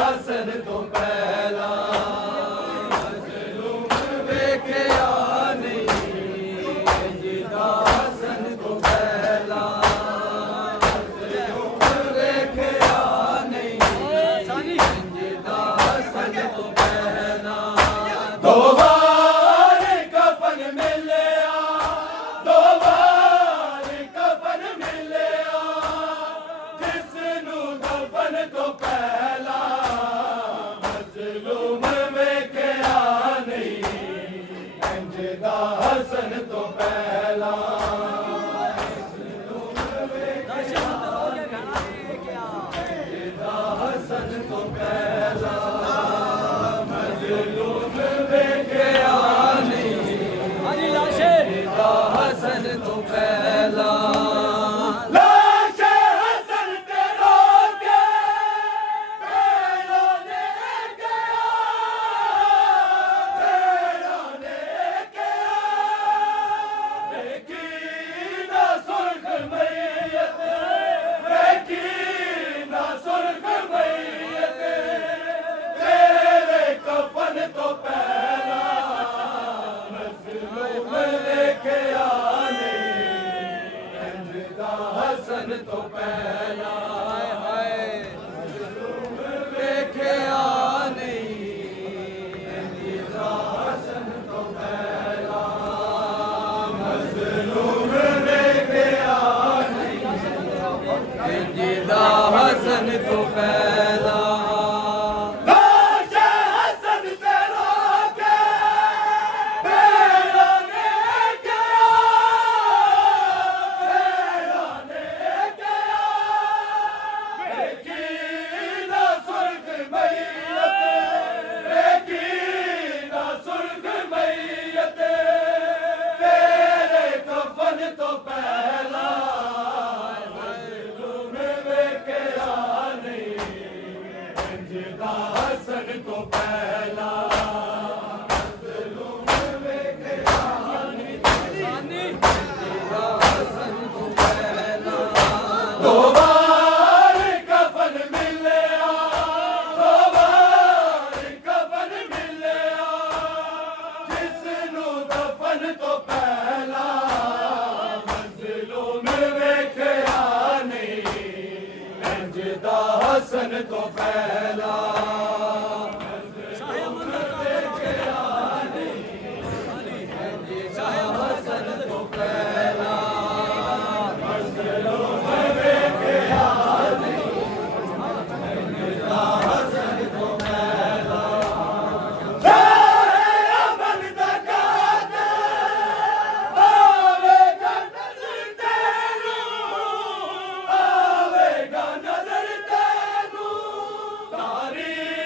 हसन तो पहला मजलूम वेख्या नहीं जिदा हसन तो पहला मजलूम वेख्या नहीं जिदा हसन तो पहला दो बार कफन मिलिया दो बार कफन मिलिया जिसनू दफन तो पहला मजलूम वेख्या नहीं जिदा हसन तो पहला जिदा हसन तो पहला मजलूम वेख्या नहीं जिदा हसन तो पहला लाशे हसन ते रोके पैरों ने गया देखी ना सुर्ख मैयत देखी ना सुर्ख मैयत तेरे कफन तो पहला मजलूम वेख्या नहीं जिदा हसन तो पहला मजलूम वेख्या नहीं जिदा हसन तो पहला मजलूम वेख्या नहीं जिदा हसन तो पहला लाशे हसन ते रोके पैरों ने गया देखी ना सुर्ख मैयत देखी ना सुर्ख मैयत तेरे कफन तो पहला मजलूम वेख्या नहीं जिदा हसन तो पहला मजलूम वेख्या नहीं जिदा हसन तो पहला दो बार कफन मिलिया दो बार कफन मिलिया जिसनू दफन तो पहला मजलूम वेख्या नहीं जिदा हसन तो पहला हसन तो पहला मजलूम वेख्या हसन तो पहला अमन दा गात आवेगा नजर तेनू आवेगा नजर तेनू तारीख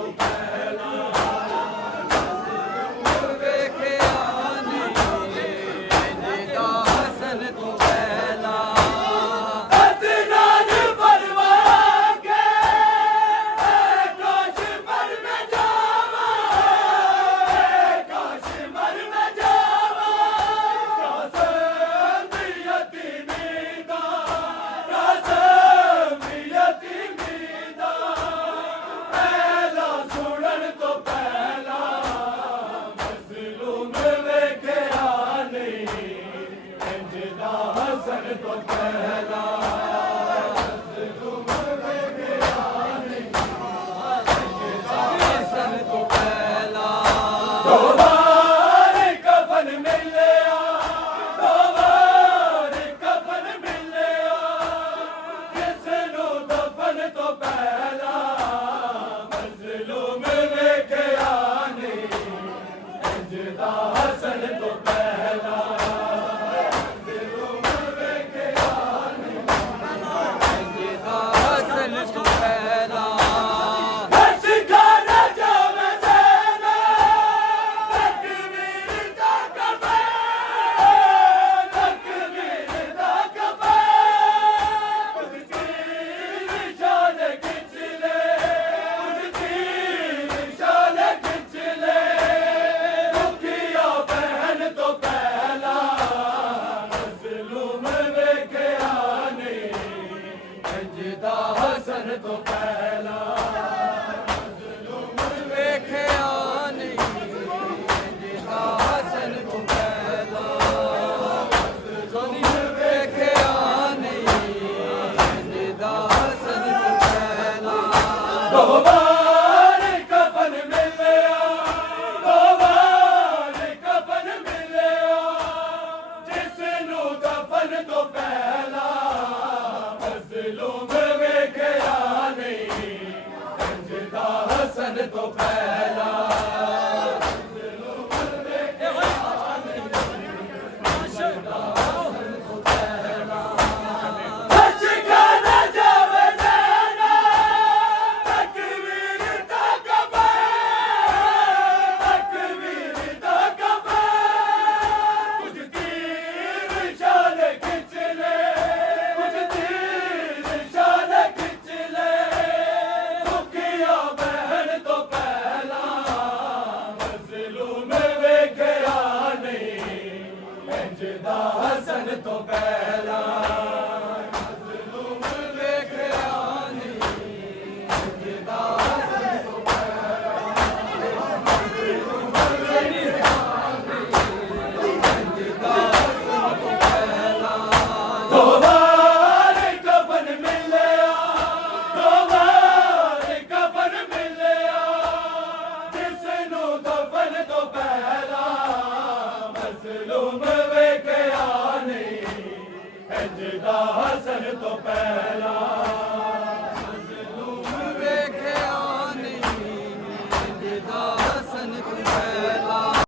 ਤੋਂ ਪਹਿਲਾਂ ਵੇਖਿਆ ਨਹੀਂ ਜਿਦਾ ਹਸਨ ਤੋਂ ਪਹਿਲਾਂ ਅਦਨਾਨ ਪਰਵਾ ਕੇ ਕਾਸ਼ ਮਰ ਮੈਂ ਜਾਵਾਂ ਕਾਸ਼ ਮਰ ਮੈਂ ਜਾਵਾਂ ਕਸਮ ਯਤੀਮੀ ਦਾ ਕਸਮ ਯਤੀਮੀ ਦਾ ਪਹਿਲਾਂ ਸੁਣਨ ਤੋਂ ਪਹਿਲਾਂ ਮਜ਼ਲੂਮ ਵੇਖਿਆ ਨਹੀਂ ਇੰਜ ਦਾ ਹਸਨ ਤੋਂ ਪਹਿਲਾਂ ਮਜ਼ਲੂਮ ਵੇਖਿਆ ਨਹੀਂ ਹਸਨ ਤੋਂ ਪਹਿਲਾਂ ਦੋ ਵਾਰ ਕਫਨ ਮਿਲਿਆ ਦੋ ਵਾਰ ਕਫਨ ਮਿਲਿਆ ਕਿਸ ਨੂੰ ਦਫਨ ਤੋਂ ਪਹਿਲਾਂ ਮਜ਼ਲੂਮ ਵੇਖਿਆ ਨਹੀਂ ਇੰਜ ਦਾ ਹਸਨ ਤੋਂ ਪਹਿਲਾਂ ਮਜ਼ਲੂਮ ਵੇਖਿਆ ਨਹੀਂ ਇੰਜ ਦਾ ਹਸਨ ਤੋਂ ਪਹਿਲਾਂ ਅਸ਼ਕਾਰਾ ਜਾਵੇ ਜ਼ੈਨਾ ਤਕਬੀਰ ਦਾ ਕਫੇ ਤਕਬੀਰ ਦਾ ਕਫੇ ਉਸਦੀ ਨਿਸ਼ਾਨ ਖਿੱਚ ਲੈ ਉਸਦੀ ਨਿਸ਼ਾਨ ਖਿੱਚ ਲੈ ਦੁਖੀਆ ਬਹਿਨ ਤੋਂ ਪਹਿਲਾਂ ਮਜ਼ਲੂਮ ਵੇਖਿਆ ਨਹੀਂ ਇੰਜ ਦਾ ਹਸਨ ਤੋਂ ਪਹਿਲਾਂ ਮਜ਼ਲੂਮ ਵੇਖਿਆ ਨਹੀਂ ਇੰਜ ਦਾ ਹਸਨ ਤੋਂ ਪਹਿਲਾਂ ਸੋਨੀ ਵੇਖਿਆ ਨਹੀਂ ਇੰਜ ਦਾ ਹਸਨ ਤੋਂ ਪਹਿਲਾਂ ਦੋ ਵਾਰ ਕਫਨ ਮਿਲਿਆ ਦੋ ਵਾਰ ਕਫਨ ਮਿਲਿਆ ਜਿਸ ਨੂੰ ਦਫਨ ਤੋਂ ਪਹਿਲਾਂ ਮਜ਼ਲੂਮ ਵੇਖਿਆ ਨਹੀਂ ਇੰਜ ਦਾ ਹਸਨ ਤੋਂ ਪਹਿਲਾਂ ਮਜ਼ਲੂਮ ਵੇਖਿਆ ਨਹੀਂ ਇੰਜ ਦਾ ਹਸਨ ਤੋਂ ਪਹਿਲਾਂ ਅਸ਼ਕਾਰਾ ਜਾਵੇ ਜ਼ੈਨਾ ਤਕਬੀਰ ਦਾ ਕਫੇ ਤਕਬੀਰ ਦਾ ਕਫੇ ਉਸਦੀ ਨਿਸ਼ਾਨ ਖਿੱਚ ਲੈ ਉਸਦੀ ਨਿਸ਼ਾਨ ਖਿੱਚ ਲੈ ਦੁਖੀਆ ਬਹਿਨ ਤੋਂ ਪਹਿਲਾਂ ਮਜ਼ਲੂਮ ਵੇਖਿਆ ਨਹੀਂ ਇੰਜ ਦਾ ਹਸਨ ਤੋਂ ਪਹਿਲਾਂ ਮਜ਼ਲੂਮ ਵੇਖਿਆ ਨਹੀਂ ਇੰਜ ਦਾ ਹਸਨ ਤੋਂ ਦੋ ਵਾਰ ਕਫਨ ਮਿਲਿਆ ਦੋ ਵਾਰ ਕਫਨ ਮਿਲਿਆ ਜਿਸ ਨੂੰ ਦਫਨ ਤੋਂ ਪਹਿਲਾਂ ਮਜ਼ਲੂਮ ਵੇਖਿਆ ਨਹੀਂ ਇੰਜ ਦਾ ਹਸਨ ਤੋਂ ਪਹਿਲਾਂ